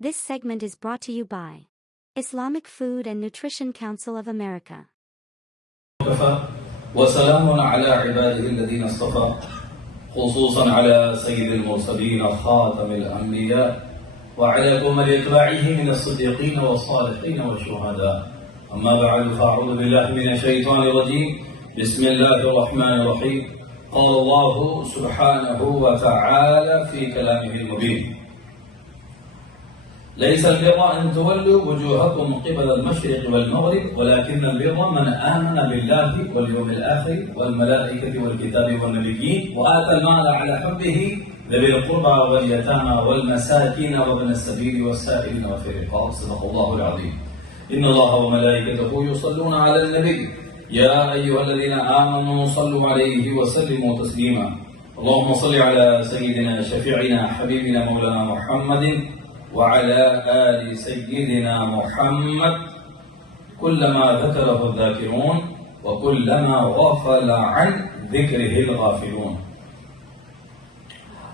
This segment is brought to you by Islamic Food and Nutrition Council of America. وسلام على عباده الذين اصطفى خصوصا على سيد المرسلين خاتم الأنبياء وعلى كمل اتباعه من الصديقين والصالحين والشهداء. أما بعد فأعوذ بالله من الشيطان الرجيم. بسم الله الرحمن الرحيم. قال الله سبحانه وتعالى في كلامه المبين: ليس البر أن تولوا وجوهكم قبل المشرق والمغرب ولكن البر من آمن بالله واليوم الآخر والملائكة والكتاب والنبيين وآتى المال على حبه ذوي القربى واليتامى والمساكين وابن السبيل والسائلين وفي الرقاب. صدق الله العظيم. إن الله وملائكته يصلون على النبي يا أيها الذين آمنوا صلوا عليه وسلموا تسليما. اللهم صل على سيدنا شفيعنا حبيبنا مولانا محمد وعلى آل سيدنا محمد كلما ذكره الذاكرون وكلما غفل عن ذكره الغافلون.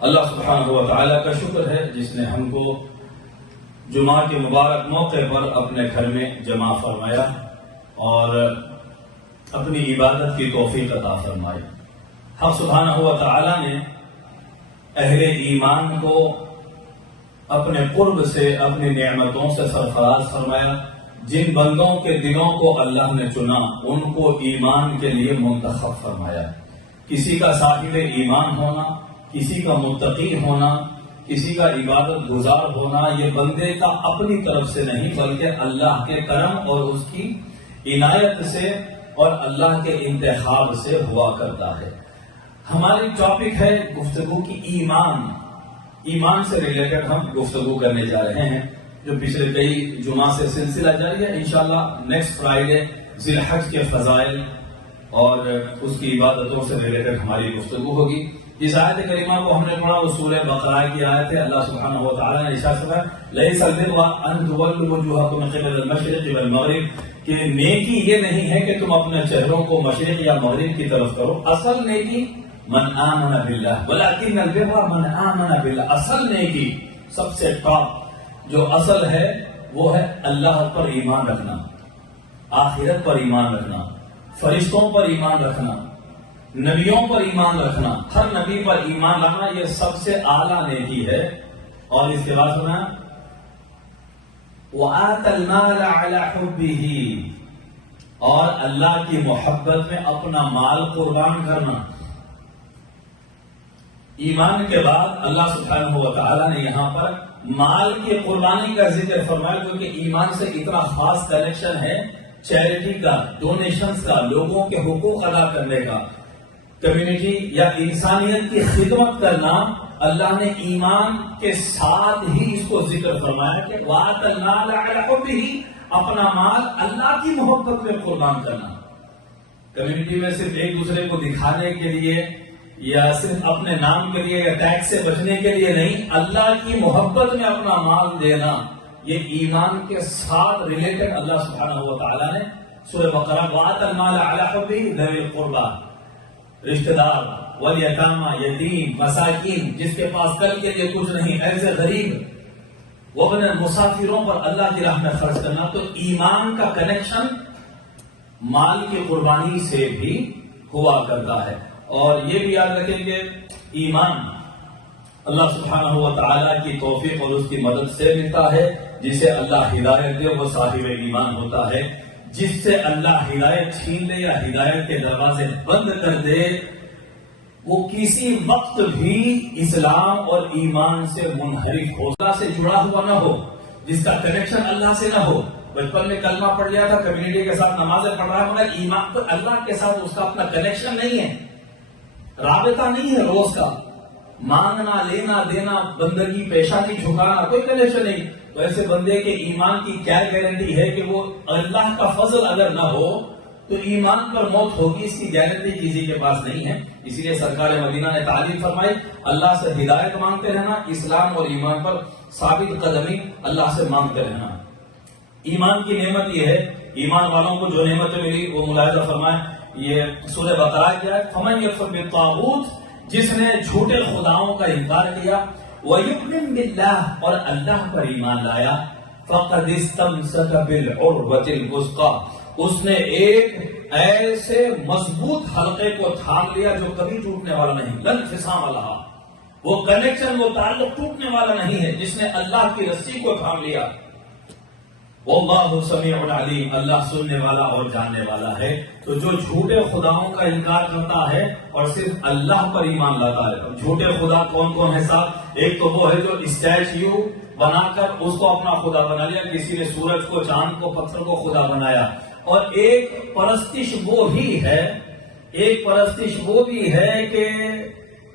اللہ سبحانہ و تعالیٰ کا شکر ہے جس نے ہم کو جمعہ کے مبارک موقع پر اپنے گھر میں جمع فرمایا اور اپنی عبادت کی توفیق عطا فرمائی. حق سبحانہ و تعالیٰ نے اہل ایمان کو اپنے قرب سے اپنی نعمتوں سے سرفراز فرمایا. جن بندوں کے دلوں کو اللہ نے چنا ان کو ایمان کے لیے منتخب فرمایا. کسی کا صاحب ایمان ہونا، کسی کا متقی ہونا، کسی کا عبادت گزار ہونا یہ بندے کا اپنی طرف سے نہیں بلکہ اللہ کے کرم اور اس کی عنایت سے اور اللہ کے انتخاب سے ہوا کرتا ہے. ہماری ٹاپک ہے گفتگو کی ایمان سے ریلیٹڈ ہم گفتگو کرنے جا رہے ہیں جو پچھلے کئی جمعہ سے سلسلہ جاری ہے. انشاءاللہ نیکسٹ فرائیڈے ذی الحج کے فضائل اور اس کی عبادتوں سے ریلیٹڈ ہماری گفتگو ہوگی. اس آیت کریمہ کو ہم نے پڑھا وہ سورہ بقرہ کی آیت ہے. اللہ سبحانہ و تعالیٰ نے ارشاد فرمایا لیس البر ان تولوا وجوہکم قبل المشرق والمغرب کہ نیکی یہ نہیں ہے کہ تم اپنے چہروں کو مشرق یا مغرب کی طرف کرو. اصل نیکی من آمن باللہ ولکن البر من آمن باللہ. اصل نیکی سب سے ٹاپ جو اصل ہے وہ ہے اللہ پر ایمان رکھنا، آخرت پر ایمان رکھنا، فرشتوں پر ایمان رکھنا، نبیوں پر ایمان رکھنا، ہر نبی پر ایمان رکھنا. یہ سب سے اعلیٰ نیکی ہے. اور اس کے بعد سنا وَآتَ الْمَالَ عَلَى حُبِّهِ اور اللہ کی محبت میں اپنا مال قربان کرنا. ایمان کے بعد اللہ سبحانہ و تعالیٰ نے یہاں پر مال کی قربانی کا ذکر فرمایا کیونکہ ایمان سے اتنا خاص کنیکشن ہے چیریٹی کا، ڈونیشنز کا، لوگوں کے حقوق ادا کرنے کا، کمیونٹی یا انسانیت کی خدمت کرنا. اللہ نے ایمان کے ساتھ ہی اس کو ذکر فرمایا کہ وَآتَ الْمَالَ عَلَى حُبِّهِ اپنا مال اللہ کی محبت میں قربان کرنا. کمیونٹی میں صرف ایک دوسرے کو دکھانے کے لیے یا صرف اپنے نام کے لیے یا ٹیکس سے بچنے کے لیے نہیں، اللہ کی محبت میں اپنا مال دینا یہ ایمان کے ساتھ ریلیٹڈ اللہ سبحانہ و تعالیٰ نے سورہ بقرہ وَآتَ الْمَالَ عَلَى حُبِّهِ ذَوِي الْقُرْبَى رشتہ دار والیتامى یتیم مساکین جس کے پاس کل کے لیے کچھ نہیں ایسے غریب وہ اپنے مسافروں پر اللہ کی راہ میں خرچ کرنا. تو ایمان کا کنیکشن مال کی قربانی سے بھی ہوا کرتا ہے. اور یہ بھی یاد رکھیں کہ ایمان اللہ سبحانہ و تعالیٰ کی توفیق اور اس کی مدد سے ملتا ہے. جسے اللہ ہدایت دے وہ صاحب ایمان ہوتا ہے. جس سے اللہ ہدایت چھین لے یا ہدایت کے دروازے بند کر دے وہ کسی وقت بھی اسلام اور ایمان سے منحرف ہو، اللہ سے جڑا ہوا نہ ہو، جس کا کنیکشن اللہ سے نہ ہو. بچپن میں کلمہ پڑھ لیا تھا، کمیونٹی کے ساتھ نمازیں پڑھ رہا ہے مگر ایمان تو اللہ کے ساتھ اس کا اپنا کنیکشن نہیں ہے، رابطہ نہیں ہے روز کا، مانگنا لینا دینا بندگی پیشانی جھکانا کوئی کنیکشن نہیں. تو ایسے بندے کے ایمان کی کیا گارنٹی ہے کہ وہ اللہ کا فضل اگر نہ ہو تو ایمان پر موت ہوگی، اس کی گارنٹی کسی کے پاس نہیں ہے. اسی لیے سرکار مدینہ نے تعلیم فرمائی اللہ سے ہدایت مانگتے رہنا، اسلام اور ایمان پر ثابت قدمی اللہ سے مانگتے رہنا. ایمان کی نعمت یہ ہے، ایمان والوں کو جو نعمتیں ملی وہ ملاحظہ فرمائیں. یہ سورہ بقرہ کیا ہے فَمَن يَكْفُرْ بِالطَّاغُوتِ جس نے جھوٹے خداؤں کا انکار کیا وَيُؤْمِن بِاللَّهِ اور اللہ پر ایمان لایا فَقَدِ اسْتَمْسَكَ بِالْعُرْوَةِ الْوُثْقَىٰ اس نے ایک ایسے مضبوط حلقے کو تھام لیا جو کبھی ٹوٹنے والا نہیں. لن انفصام لها وہ کنیکشن وہ تعلق ٹوٹنے والا نہیں ہے جس نے اللہ کی رسی کو تھام لیا. واللہ سمیع علیم اللہ سننے والا اور جاننے والا ہے. تو جو جھوٹے خداؤں کا انکار کرتا ہے اور صرف اللہ پر ایمان لاتا ہے. جھوٹے خدا کون کون ہے صاحب؟ ایک تو وہ ہے جو اسٹیچیو بنا کر اس کو اپنا خدا بنا لیا, کسی نے سورج کو, چاند کو, پتھر کو خدا بنایا. اور ایک پرستش وہ بھی ہے کہ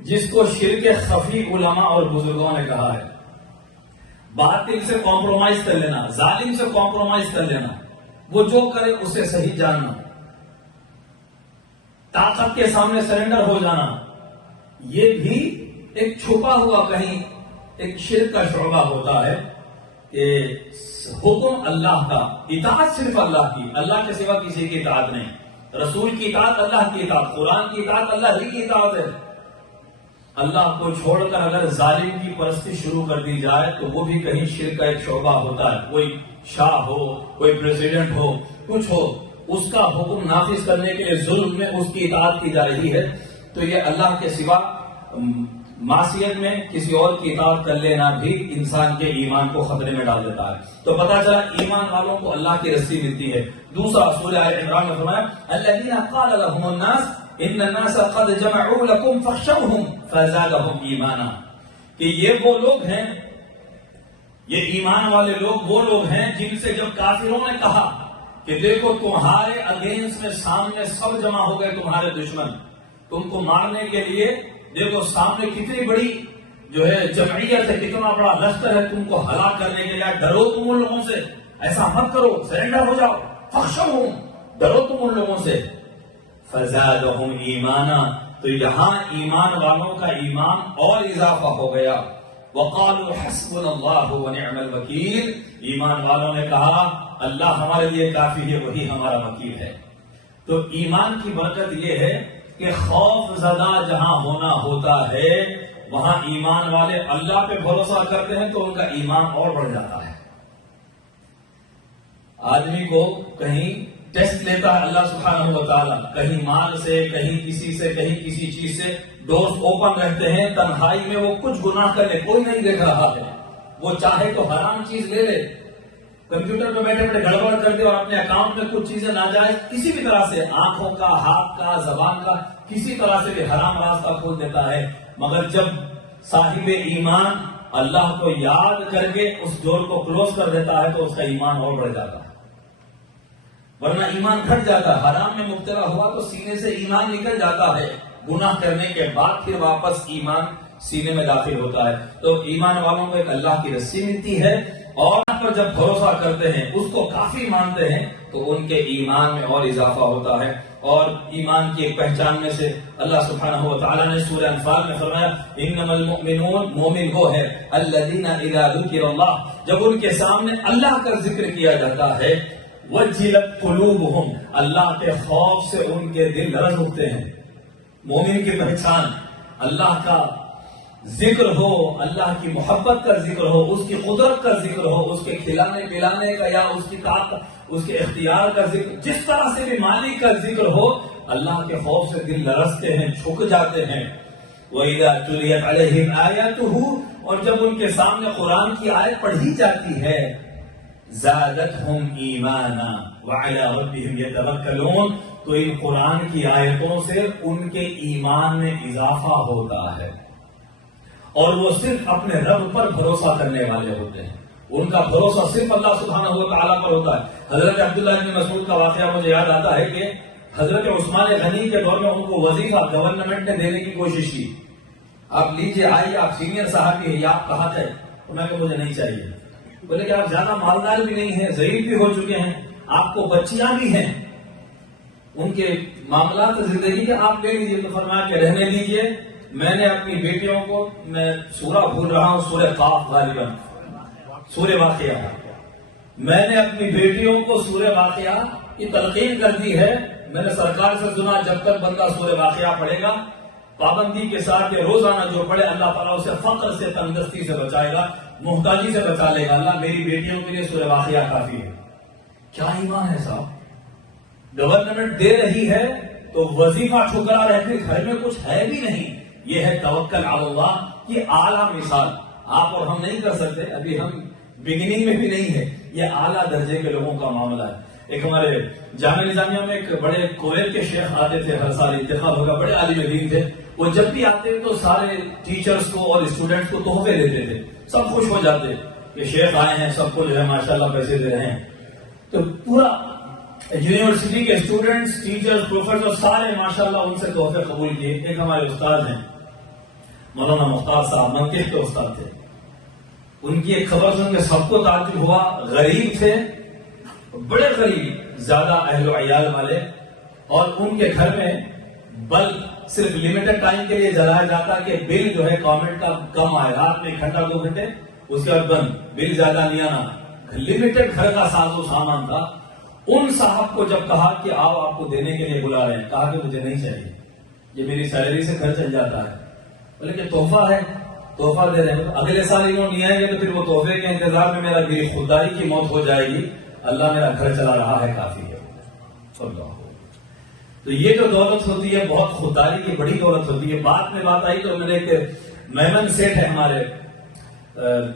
جس کو شرک خفی علماء اور بزرگوں نے کہا ہے. باطل سے کمپرومائز کر لینا, ظالم سے کمپرومائز کر لینا, وہ جو کرے اسے صحیح جاننا, طاقت کے سامنے سرنڈر ہو جانا, یہ بھی ایک چھپا ہوا کہیں ایک شرک کا شعبہ ہوتا ہے. کہ حکم اللہ کا, اطاعت صرف اللہ کی, اللہ کے سوا کسی کی اطاعت نہیں. رسول کی اطاعت اللہ کی اطاعت, قرآن کی اطاعت اللہ ہی کی اطاعت ہے. اللہ کو چھوڑ کر اگر ظالم کی پرستی شروع کر دی جائے تو وہ بھی کہیں شرک کا ایک شعبہ ہوتا ہے. کوئی شاہ ہو, کوئی پریزیڈنٹ ہو, کچھ ہو, اس کا حکم نافذ کرنے کے لیے ظلم میں اس کی اطاعت کی جا رہی ہے, تو یہ اللہ کے سوا معصیت میں کسی اور کی اطاعت کر لینا بھی انسان کے ایمان کو خطرے میں ڈال دیتا ہے. تو پتہ چلا ایمان والوں کو اللہ کی رسی ملتی ہے. دوسرا سورہ آل عمران میں فرمایا الذین قال لهم الناس ان الناس قد جمعوا لكم فاخشوهم فزادهم ایمانا. کہ یہ وہ لوگ ہیں, یہ ایمان والے لوگ وہ لوگ ہیں جن سے جب کافروں نے کہا کہ دیکھو تمہارے اگینسٹ میں سامنے سب جمع ہو گئے, تمہارے دشمن تم کو مارنے کے لیے, دیکھو سامنے کتنی بڑی جو ہے جمعیت ہے, کتنا بڑا لشکر ہے تم کو ہلاک کرنے کے لیے, ڈرو تم ان لوگوں سے, ایسا مت کرو, سرنڈر ہو جاؤ, فخشوہم, ڈرو تم ان لوگوں سے. فزادہم ایمانا, تو یہاں ایمان والوں کا ایمان اور اضافہ ہو گیا. وقالوا حسبنا اللہ ونعم الوکیل, ایمان والوں نے کہا اللہ ہمارے لیے کافی ہے, وہی ہمارا وکیل ہے. تو ایمان کی برکت یہ ہے کہ خوف زدہ جہاں ہونا ہوتا ہے وہاں ایمان والے اللہ پہ بھروسہ کرتے ہیں تو ان کا ایمان اور بڑھ جاتا ہے. آدمی کو کہیں ٹیسٹ لیتا ہے اللہ سبحانہ و تعالیٰ, کہیں مال سے, کہیں کسی سے, کہیں کسی چیز سے, ڈورز اوپن رہتے ہیں, تنہائی میں وہ کچھ گناہ کر لے, کوئی نہیں دیکھ رہا ہے, وہ چاہے تو حرام چیز لے لے, کمپیوٹر پہ بیٹھے بیٹھے گڑبڑ کر دے اور اپنے اکاؤنٹ میں کچھ چیزیں ناجائز کسی بھی طرح سے, آنکھوں کا, ہاتھ کا, زبان کا, کسی طرح سے بھی حرام راستہ کھول دیتا ہے. مگر جب صاحب ایمان اللہ کو یاد کر کے اس ڈور کو کلوز کر دیتا ہے تو اس کا ایمان اور بڑھ جاتا ہے, ورنہ ایمان گھٹ جاتا ہے. حرام میں مبتلا ہوا تو سینے سے ایمان نکل جاتا ہے, گناہ کرنے کے بعد پھر واپس ایمان سینے میں داخل ہوتا ہے. تو ایمان والوں کو ایک اللہ کی رسی ملتی ہے, اور پر جب بھروسہ کرتے ہیں, اس کو کافی مانتے ہیں, تو ان کے ایمان میں اور اضافہ ہوتا ہے. اور ایمان کی ایک پہچان میں سے اللہ سبحانہ و تعالیٰ نے سورہ انفال میں فرمایا انما المؤمنون, مومن وہ ہے الذین اذا ذکر اللہ, جب ان کے سامنے اللہ کا ذکر کیا جاتا ہے, وجلت قلوبہم, اللہ کے خوف سے ان کے دل لرز اٹھتے ہیں. مومن کی پہچان اللہ کا ذکر ہو, اللہ کی محبت کا ذکر ہو, اس کی قدرت کا ذکر ہو, اس کے کھلانے پلانے کا یا اس کی طاقت, اس کے اختیار کا ذکر, جس طرح سے بھی مالک کا ذکر ہو, اللہ کے خوف سے دل لرزتے ہیں, جھک جاتے ہیں. وَإِذَا تُلِيَتْ عَلَيْهِمْ آيَاتُهُ, اور جب ان کے سامنے قرآن کی آیت پڑھی جاتی ہے, زَادَتْهُمْ إِيمَانًا وَعَلَىٰ رَبِّهِمْ يَتَوَكَّلُونَ, تو ان قرآن کی آیتوں سے ان کے ایمان میں اضافہ ہوتا ہے, اور وہ صرف اپنے رب پر بھروسہ کرنے والے ہوتے ہیں. ان کا بھروسہ صرف اللہ سبحانہ و تعالیٰ پر ہوتا ہے. حضرت عبداللہ بن مسعود کا واقعہ مجھے یاد آتا ہے کہ حضرت عثمان غنی کے دور میں ان کو وظیفہ گورنمنٹ نے دینے کی کوشش کی. آپ لیجئے, آئیے, آپ سینئر صاحب کی, یا آپ کہاں تھے, تو میں کہ مجھے نہیں چاہیے. بولے کہ آپ زیادہ مالدار بھی نہیں ہیں, ضعیف بھی ہو چکے ہیں, آپ کو بچیاں بھی ہیں, ان کے معاملات زندگی کے آپ لے لیجیے. تو فرمایا کہ رہنے دیجیے, میں نے اپنی بیٹیوں کو, میں سورہ بھول رہا ہوں, سورہ قاف غالباً, سورہ واقعہ, میں نے اپنی بیٹیوں کو سورہ واقعہ کی تلقین کر دی ہے. میں نے سرکار سے سنا جب تک بندہ سورہ واقعہ پڑھے گا پابندی کے ساتھ یہ روزانہ جو پڑھے اللہ تعالیٰ اسے فقر سے، تندرستی سے بچائے گا، محتاجی سے بچا لے گا. اللہ میری بیٹیوں کے لیے سورہ واقعہ کافی ہے. کیا ایمان ہے صاحب. گورنمنٹ دے رہی ہے تو وظیفہ ٹھکرا رہتے، گھر میں کچھ ہے بھی نہیں. یہ ہے توکل علی اللہ کی اعلیٰ مثال. آپ اور ہم نہیں کر سکتے، ابھی ہم بگننگ میں بھی نہیں ہے. یہ اعلیٰ درجے کے لوگوں کا معاملہ ہے. ایک ہمارے جامعہ نظامیہ میں ایک بڑے کویت کے شیخ آتے تھے، ہر سال انتخاب ہوگا، بڑے عالم دین تھے. وہ جب بھی آتے تو سارے ٹیچرز کو اور اسٹوڈنٹس کو تحفے دیتے تھے. سب خوش ہو جاتے کہ شیخ آئے ہیں، سب کو جو ہے ماشاءاللہ پیسے دے رہے ہیں. تو پورا یونیورسٹی کے اسٹوڈنٹس، ٹیچرز، پروفیسر سارے ماشاءاللہ ان سے تحفے قبول کیے. ایک ہمارے استاد ہیں مولانا مختار صاحب، منطق کے استاد تھے. ان کی ایک خبر سن کے سب کو تعجب ہوا. غریب تھے، بڑے غریب، زیادہ اہل و عیال والے، اور ان کے گھر میں بلب صرف لمیٹڈ ٹائم کے لیے جلایا جاتا کہ بل جو ہے گورنمنٹ کا کم آئے، رات میں 1 گھنٹہ 2 گھنٹے، اس کے بعد بند، بل زیادہ نہیں آنا. لمیٹڈ گھر کا ساز و سامان تھا. ان صاحب کو جب کہا کہ آؤ آپ کو دینے کے لیے بلا رہے ہیں، کہا کہ مجھے نہیں چاہیے، یہ میری سیلری سے گھر چل جاتا ہے. بولے کہ تحفہ ہے، تحفہ دے رہے ہیں. اگلے سال انہوں نہیں آئیں گے تو پھر وہ تحفے کے انتظار میں میرا گریب خودداری کی موت ہو جائے گی. اللہ میرا گھر چلا رہا ہے، کافی ہے. تو یہ جو دولت ہوتی ہے بہت خودداری کی بڑی دولت ہوتی ہے. بات میں بات آئی تو میں نے ایک میمن سیٹھ ہے ہمارے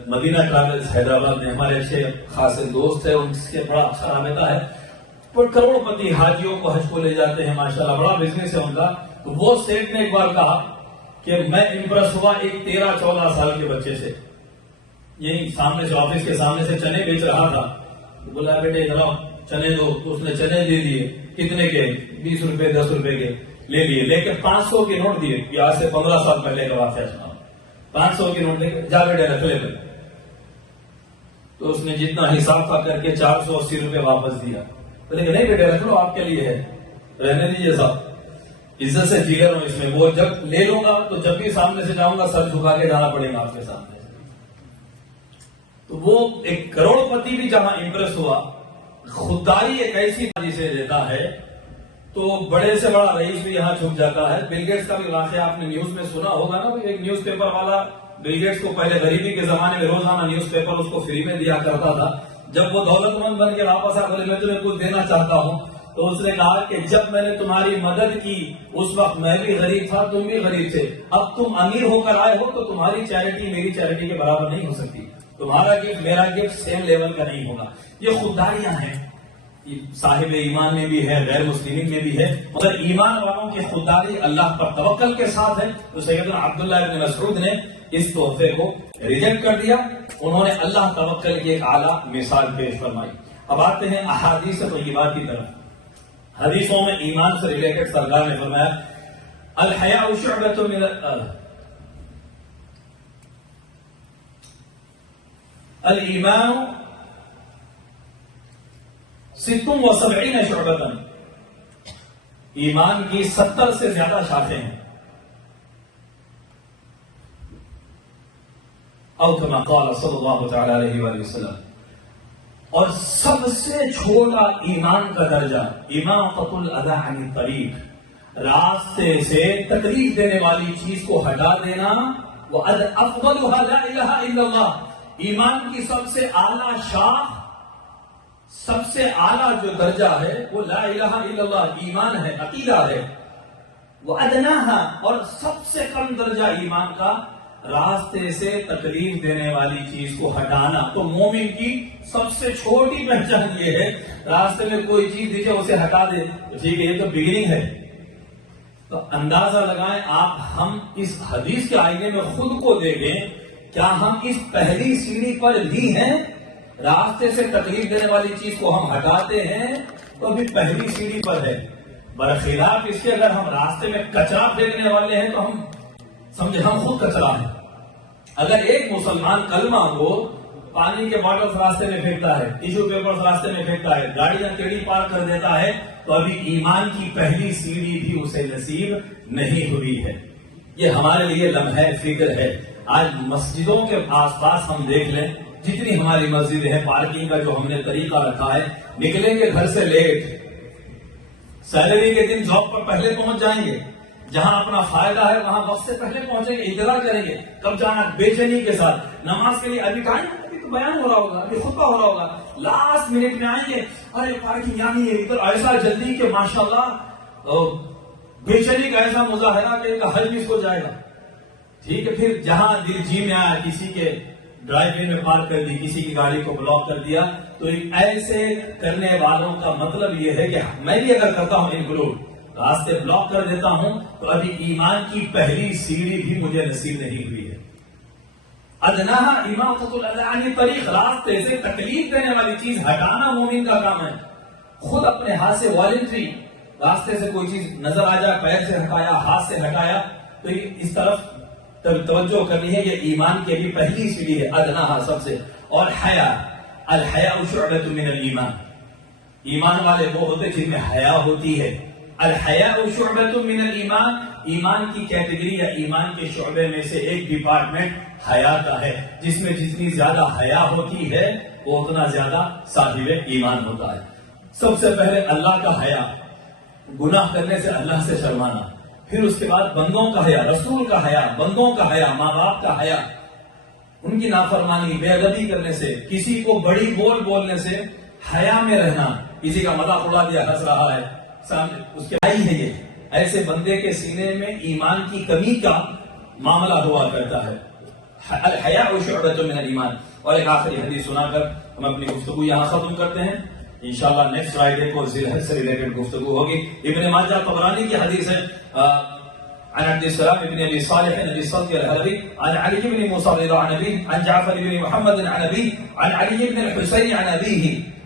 مدینہ ٹریولز حیدرآباد میں، ہمارے اچھے خاصے دوست ہیں، ان کے بڑا اچھا رابطہ ہے. پر کروڑ پتی حاجیوں کو حج کو لے جاتے ہیں ماشاءاللہ، بڑا بزنس ہے ان کا. تو وہ سیٹھ نے ایک بار کہا کہ میں امپریس ہوا ایک 13-14 سال کے بچے سے، یہی سامنے سے آفس کے سامنے سے چنے بیچ رہا تھا. بولا بیٹے ذرا چنے دو، تو اس نے چنے دے دیے. کتنے کے؟ 20 روپے 10 روپے کے لے لیے. لے کے 500 کے نوٹ دیے. یہ آج سے 15 سال پہلے کا واقعہ سنا. 500 کے نوٹ لے کے جا بیٹے رکھ لے. تو اس نے جتنا حساب تھا کر کے 480 روپے واپس دیا. بولے کہ نہیں بیٹے رکھ لو، آپ کے لیے ہے، رہنے دیجیے صاحب. عزت سے جی رہا ہوں اس میں. وہ جب لے لوں گا تو جب بھی سامنے سے جاؤں گا سر جھکا کے جانا پڑے گا آپ کے سامنے. تو وہ ایک کروڑ پتی بھی جہاں امپریس ہوا. خودداری ایک ایسی جسے دیتا ہے تو بڑے سے بڑا رئیس بھی یہاں چھپ جاتا ہے. بل گیٹس کا بھی واقعہ آپ نے نیوز میں سنا ہوگا نا. ایک نیوز پیپر والا بل گیٹس کو پہلے غریبی کے زمانے میں روزانہ نیوز پیپر اس کو فری میں دیا کرتا تھا. جب وہ دولت مند بن کے واپس آ، بولے میں تمہیں کچھ دینا چاہتا ہوں. تو اس نے کہا کہ جب میں نے تمہاری مدد کی اس وقت میں بھی غریب تھا، تم بھی غریب تھے. اب تم امیر ہو کر آئے ہو تو تمہاری چیریٹی میری چیریٹی کے برابر نہیں ہو سکتی. تمہارا گفٹ میرا گفٹ سیم لیول کا نہیں ہوگا. یہ خودداریاں ہیں. صاحب ایمان میں بھی ہے، غیر مسلمین میں بھی ہے، مگر ایمان والوں کی خودداری اللہ پر توکل کے ساتھ ہے. تو سیدنا عبداللہ ابن مسعود نے اس تحفے کو ریجیکٹ کر دیا. انہوں نے اللہ توکل کی ایک اعلیٰ مثال پیش فرمائی. اب آتے ہیں احادیث طیبات کی طرف. حدیثوں میں ایمان سے ریلیٹڈ سرکار نے فرمایا الحیاء شعبۃ من الایمان 76 شعبۃ. ایمان کی 70 سے زیادہ شاخیں ہیں. او کما قال صلی اللہ تعالی علیہ وآلہ وسلم. اور سب سے چھوٹا ایمان کا درجہ اماطۃ الاذى عن الطریق، راستے سے تکلیف دینے والی چیز کو ہٹا دینا. وَأَفْضَلُهَا لَا إِلَهَ إِلَّا اللَّهِ. ایمان کی سب سے اعلیٰ شاخ، سب سے اعلیٰ جو درجہ ہے وہ لا الہ الا اللہ ایمان ہے، عقیدہ ہے. وَأَدْنَاهَا، اور سب سے کم درجہ ایمان کا راستے سے تکلیف دینے والی چیز کو ہٹانا. تو مومن کی سب سے چھوٹی پہچان یہ ہے، راستے میں کوئی چیز دیجیے اسے ہٹا دے تو ٹھیک ہے، یہ تو بگننگ ہے. تو اندازہ لگائیں آپ، ہم اس حدیث کے آئینے میں خود کو دیکھیں، کیا ہم اس پہلی سیڑھی پر بھی ہیں؟ راستے سے تکلیف دینے والی چیز کو ہم ہٹاتے ہیں تو ابھی پہلی سیڑھی پر ہے. برخلاف اس کے اگر ہم راستے میں کچرا پھینکنے والے ہیں تو ہم سمجھے ہم خود کچرا ہیں. اگر ایک مسلمان کلمہ کو پانی کے باٹل راستے میں پھینکتا ہے، ٹیشو پیپر راستے میں پھینکتا ہے، گاڑیاں ٹیڑھی پار کر دیتا ہے، تو ابھی ایمان کی پہلی سیڑھی بھی اسے نصیب نہیں ہوئی ہے. یہ ہمارے لیے لمحہ فکر ہے. آج مسجدوں کے آس پاس ہم دیکھ لیں، جتنی ہماری مسجد ہے، پارکنگ کا جو ہم نے طریقہ رکھا ہے، نکلیں گے گھر سے لیٹ، سیلری کے دن جاب پر پہلے پہنچ جائیں گے، جہاں اپنا فائدہ ہے وہاں وقت سے پہلے پہنچیں گے، انتظار کریں گے کب جانا، بے چینی کے ساتھ نماز کے لیے ابھی ٹائم، ابھی تو بیان ہو رہا ہوگا، ابھی خطبہ ہو رہا ہوگا، لاسٹ منٹ میں آئیں گے، ارے پارکنگ یعنی ادھر ایسا جلدی کہ ماشاءاللہ بے چینی کا ایسا مظاہرہ کہ حج مس ہو جائے گا. ٹھیک ہے، پھر جہاں دل جی میں آیا کسی کے ڈرائیو وے میں پارک کر دی، کسی کی گاڑی کو بلاک کر دیا، تو ایسے کرنے والوں کا مطلب یہ ہے کہ میں بھی اگر کرتا ہوں انکلوڈ، راستے بلاک کر دیتا ہوں تو ابھی ایمان کی پہلی سیڑھی بھی مجھے نصیب نہیں ہوئی ہے. ادناہا اماطۃ الاذى عن الطریق، راستے سے تکلیف دینے والی چیز ہٹانا مومن کا کام ہے. خود اپنے ہاتھ سے والنٹری راستے سے کوئی چیز نظر آ جائے، پیر سے ہٹایا، ہاتھ سے ہٹایا، تو اس طرف توجہ کرنی ہے. یہ ایمان کی بھی پہلی سیڑھی ہے، ادناہا سب سے. اور حیا، الحیاء شعبۃ من الایمان، ایمان والے وہ ہوتے جن میں حیا ہوتی ہے. الحیاء شعبۃ من الایمان، ایمان کی کیٹیگری یا ایمان کے شعبے میں سے ایک ڈپارٹمنٹ حیا کا ہے، جس میں جتنی زیادہ حیا ہوتی ہے وہ اتنا زیادہ صاحب ایمان ہوتا ہے. سب سے پہلے اللہ کا حیا، گناہ کرنے سے اللہ سے شرمانا، پھر اس کے بعد بندوں کا حیا، رسول کا حیا، بندوں کا حیا، ماں باپ کا حیا، ان کی نافرمانی بے ادبی کرنے سے، کسی کو بڑی بول بولنے سے حیا میں رہنا. کسی کا مذاق اڑا دیا، ہنس رہا ہے سامنے، اس کے آئی ہے. یہ ایسے بندے کے سینے میں ایمان کی کمی کا معاملہ ہوا کرتا ہے. الحیاء شعبۃ من الایمان. اور ایک آخری حدیث سنا کر ہم اپنی گفتگو یہاں ختم کرتے ہیں. انشاءاللہ نیکسٹ فرائیڈے کو ذی الحج سے ریلیٹڈ گفتگو ہوگی. ابن ماجہ طبرانی کی حدیث ہے، عن عبد السلام بن ابي صالح بن ابي صلت الهروي عن علي بن موسى رضي عن ابيه عن جعفر بن محمد عن ابيه عن علي بن الحسين عن ابيه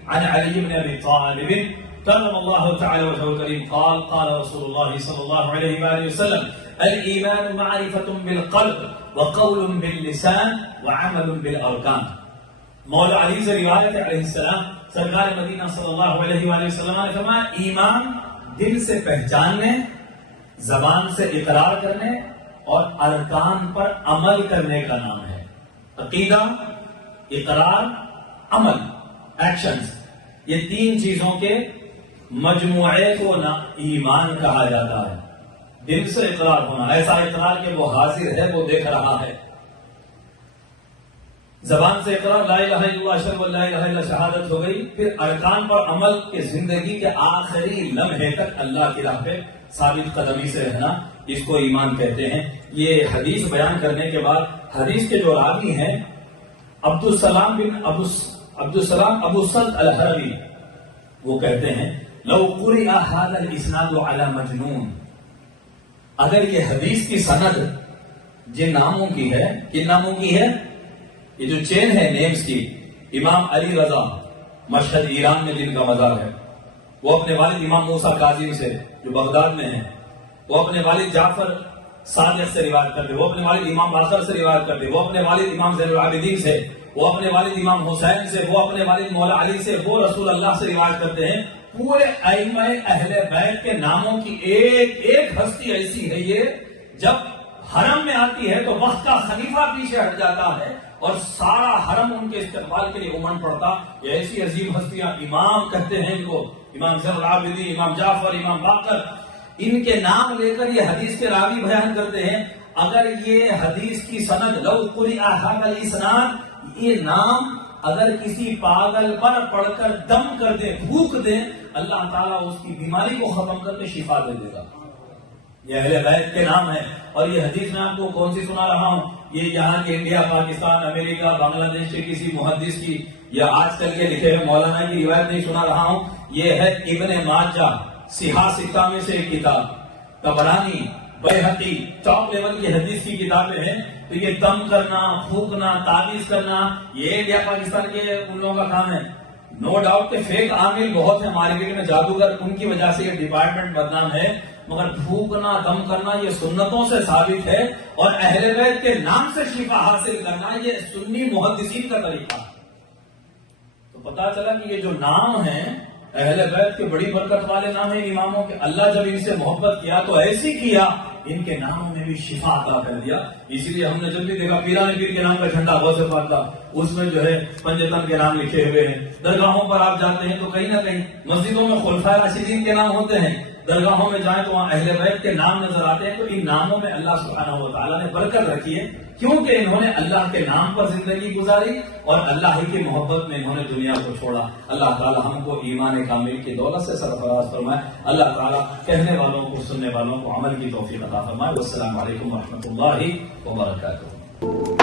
عن علي بن ابي طالب كرم الله تعالى وجهه الكريم قال قال رسول الله صلى الله عليه واله وسلم الايمان معرفة بالقلب وقول باللسان وعمل بالاركان. مولا علی سے روایت ہے علیہ السلام، سرکار مدینہ صلی اللہ علیہ وآلہ وسلم نے فرمایا ایمان دل سے پہچاننے، زبان سے اقرار کرنے اور ارکان پر عمل کرنے کا نام ہے. عقیدہ، اقرار، عمل، ایکشنز، یہ تین چیزوں کے مجموعے کو ایمان کہا جاتا ہے. دل سے اقرار ہونا، ایسا اقرار کہ وہ حاضر ہے، وہ دیکھ رہا ہے. زبان سے اقرار لا الہ الا اللہ اشہد ان لا الہ الا اللہ شہادت ہو گئی. پھر ارکان پر عمل کے زندگی کے آخری لمحے تک اللہ کی راہ پہ ثابت قدمی سے رہنا، اس کو ایمان کہتے ہیں. یہ حدیث بیان کرنے کے بعد حدیث کے جو راوی ہیں عبد السلام ابو سلط الہروی، وہ کہتے ہیں لو قرئ هذا الاسناد على مجنون، اگر یہ حدیث کی سند جن ناموں کی ہے، کن ناموں کی ہے؟ یہ جو چین ہے نیمز کی، امام علی رضا مشہد ایران میں جن کا مزار ہے، وہ اپنے والد امام موسیٰ کاظم سے جو بغداد میں ہیں، وہ اپنے والد جعفر صادق سے روایت کرتے، وہ اپنے والد امام باقر سے روایت کرتے، وہ اپنے والد امام زین العابدین سے، وہ اپنے والد امام حسین سے، وہ اپنے والد مولا علی سے، وہ رسول اللہ سے روایت کرتے ہیں. پورے ائمہ اہل بیت کے ناموں کی ایک ایک ہستی ایسی ہے، یہ جب حرم میں آتی ہے تو وقت کا خلیفہ پیچھے ہٹ جاتا ہے اور سارا حرم ان کے استقبال کے لیے امنڈ پڑتا. یہ ایسی عظیم ہستیاں، امام کہتے ہیں ان کو، امام زین العابدین، امام جعفر، امام باقر، ان کے نام لے کر یہ حدیث کے راوی بیان کرتے ہیں. اگر یہ حدیث کی سند لو قرئ هذا الاسناد، یہ نام اگر کسی پاگل پر پڑھ کر دم کر دے، پھونک دے، اللہ تعالیٰ اس کی بیماری کو ختم کر کے شفا دے دے گا. یہ اہل بیت کے نام ہے. اور یہ حدیث میں آپ کو کون سی سنا رہا ہوں؟ یہ یہاں کے انڈیا، پاکستان، امریکہ، بنگلہ دیش کے کسی محدث کی یا آج کل کے لکھے ہوئے مولانا کی روایت نہیں سنا رہا ہوں. یہ ہے ابن ماجہ صحاح ستہ میں سے ایک کتاب، طبرانی، بیہقی، ٹاپ لیول کی حدیث کی کتابیں ہیں. تو یہ دم کرنا، پھونکنا، تعویذ کرنا، یہ انڈیا پاکستان کے ان لوگوں کا کام ہے. نو ڈاؤٹ کہ فیک عامل بہت ہیں مارکیٹ میں، جادوگر، ان کی وجہ سے یہ ڈپارٹمنٹ بدنام ہے، مگر پھونکنا، دم کرنا یہ سنتوں سے ثابت ہے. اور اہل بیت کے نام سے شفا حاصل کرنا یہ سنی محدثین کا طریقہ. تو پتا چلا کہ یہ جو نام ہیں اہل بیت کے بڑی برکت والے نام ہیں اماموں کے. اللہ جب ان سے محبت کیا تو ایسی کیا، ان کے ناموں میں بھی شفا عطا کر دیا. اسی لیے ہم نے جب بھی دیکھا پیران پیر کے نام کا جھنڈا غوث پاک کا، اس میں جو ہے پنجتن کے نام لکھے ہوئے ہیں. درگاہوں پر آپ جاتے ہیں تو کہیں نہ کہیں مسجدوں میں خلفائے راشدین کے نام ہوتے ہیں، درگاہوں میں جائیں تو وہاں اہل بیت کے نام نظر آتے ہیں. تو ان ناموں میں اللہ سبحانہ و تعالیٰ نے برکت رکھی ہے، کیونکہ انہوں نے اللہ کے نام پر زندگی گزاری اور اللہ ہی کی محبت میں انہوں نے دنیا کو چھوڑا. اللہ تعالیٰ ہم کو ایمان کامل کی دولت سے سرفراز فرمائے. اللہ تعالیٰ کہنے والوں کو، سننے والوں کو عمل کی توفیق عطا فرمائے. والسلام علیکم ورحمۃ اللہ وبرکاتہ.